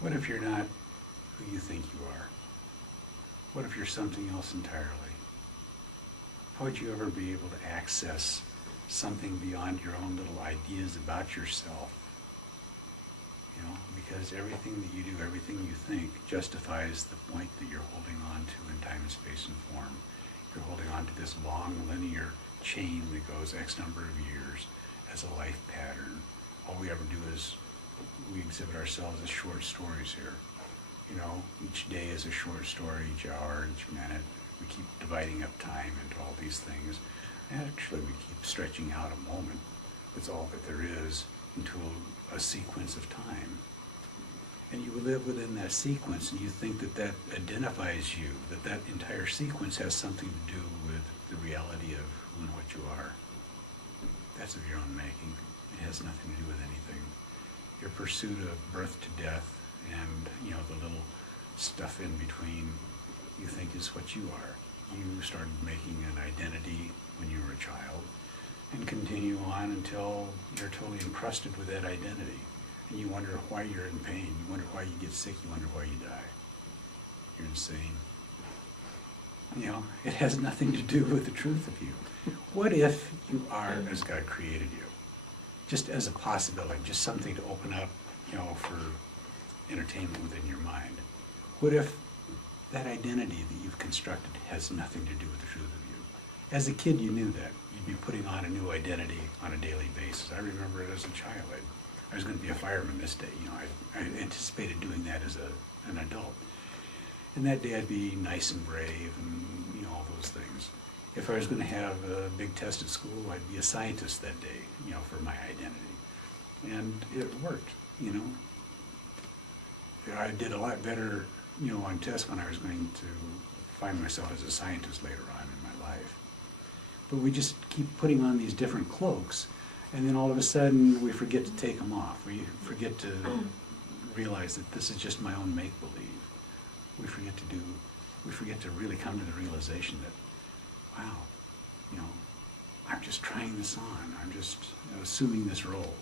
What if you're not who you think you are? What if you're something else entirely? How would you ever be able to access something beyond your own little ideas about yourself? You know, because everything that you do, everything you think justifies the point that you're holding on to in time and space and form. You're holding on to this long linear chain that goes X number of years as a life pattern. All we ever do is we exhibit ourselves as short stories here. You know, each day is a short story, each hour, each minute. We keep dividing up time into all these things. And actually, we keep stretching out a moment. It's all that there is into a sequence of time. And you live within that sequence, and you think that that identifies you, that that entire sequence has something to do with the reality of who and what you are. That's of your own making. It has nothing to do with anything. Your pursuit of birth to death and, you know, the little stuff in between you think is what you are. You started making an identity when you were a child and continue on until you're totally encrusted with that identity. And you wonder why you're in pain. You wonder why you get sick. You wonder why you die. You're insane. You know, it has nothing to do with the truth of you. What if you are as God created you? Just as a possibility, just something to open up, you know, for entertainment within your mind. What if that identity that you've constructed has nothing to do with the truth of you? As a kid, you knew that. You'd be putting on a new identity on a daily basis. I remember it as a child. I was going to be a fireman this day. You know, I anticipated doing that as an adult. And that day I'd be nice and brave and, you know, all those things. If I was going to have a big test at school, I'd be a scientist that day, you know, for my identity. And it worked, you know. I did a lot better, you know, on tests when I was going to find myself as a scientist later on in my life. But we just keep putting on these different cloaks, and then all of a sudden we forget to take them off. We forget to realize that this is just my own make-believe. We forget to really come to the realization that, wow, you know, I'm just trying this on. I'm just assuming this role.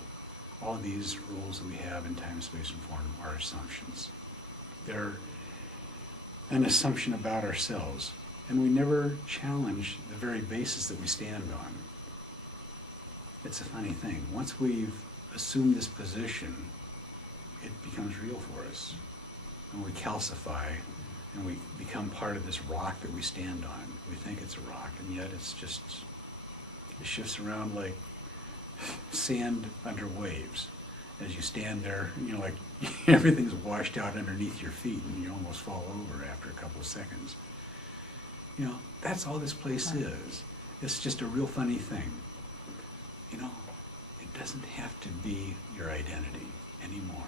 All these roles that we have in time, space, and form are assumptions. They're an assumption about ourselves, and we never challenge the very basis that we stand on. It's a funny thing. Once we've assumed this position, it becomes real for us. And we calcify, and we become part of this rock that we stand on. We think it's a rock, and yet it's just, it shifts around like sand under waves. As you stand there, you know, like everything's washed out underneath your feet, and you almost fall over after a couple of seconds. You know, that's all this place is. It's just a real funny thing. You know, it doesn't have to be your identity anymore.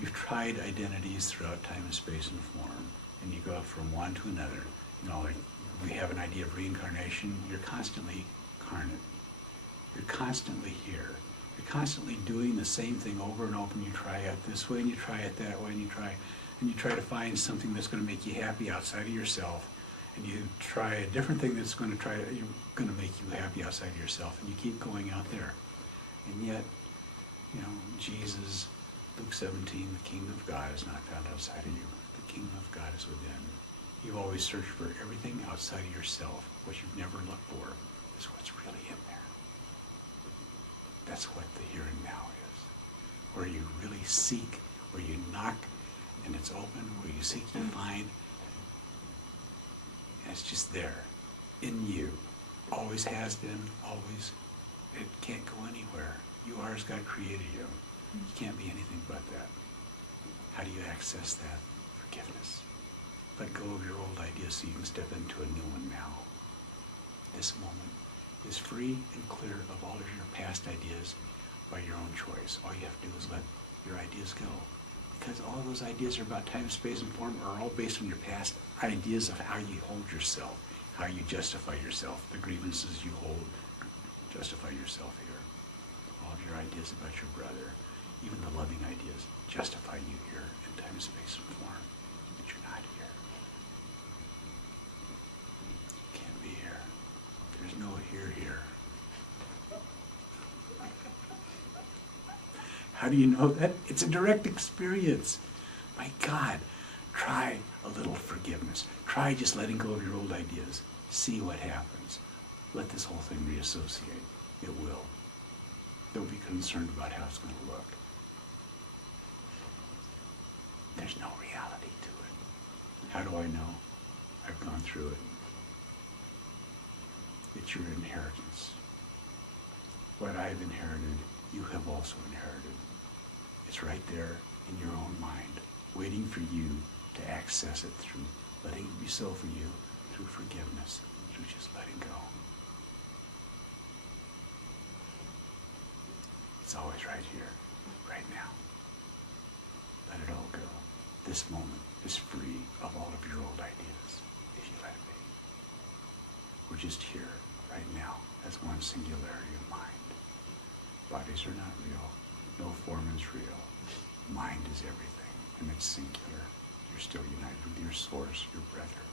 You've tried identities throughout time and space and form, and you go from one to another. You know, like we have an idea of reincarnation. You're constantly incarnate. You're constantly here. You're constantly doing the same thing over and over, and you try it this way, and you try it that way, and you try to find something that's going to make you happy outside of yourself, and you try a different thing that's going to make you happy outside of yourself, and you keep going out there. And yet, you know, Jesus, Luke 17, the kingdom of God is not found outside of you. The kingdom of God is within. You always search for everything outside of yourself. What you've never looked for is what's really in there. That's what the here and now is. Where you really seek, where you knock and it's open, where you seek, you find, and it's just there, in you. Always has been, always. It can't go anywhere. You are as God created you. You can't be anything but that. How do you access that? Forgiveness. Let go of your old ideas so you can step into a new one now. This moment is free and clear of all of your past ideas by your own choice. All you have to do is let your ideas go. Because all of those ideas are about time, space, and form are all based on your past ideas of how you hold yourself, how you justify yourself, the grievances you hold, justify yourself here. All of your ideas about your brother, even the loving ideas, justify you here in time, space, and form. But you're not here. You can't be here. There's no here here. How do you know that? It's a direct experience. My God, try a little forgiveness. Try just letting go of your old ideas. See what happens. Let this whole thing reassociate. It will. Don't be concerned about how it's going to look. There's no reality to it. How do I know? I've gone through it. It's your inheritance. What I've inherited, you have also inherited. It's right there in your own mind, waiting for you to access it through letting it be so for you, through forgiveness, through just letting go. It's always right here, right now. Let it all go. This moment is free of all of your old ideas, if you let it be. We're just here, right now, as one singularity of mind. Bodies are not real. No form is real. Mind is everything, and it's singular. You're still united with your source, your brother.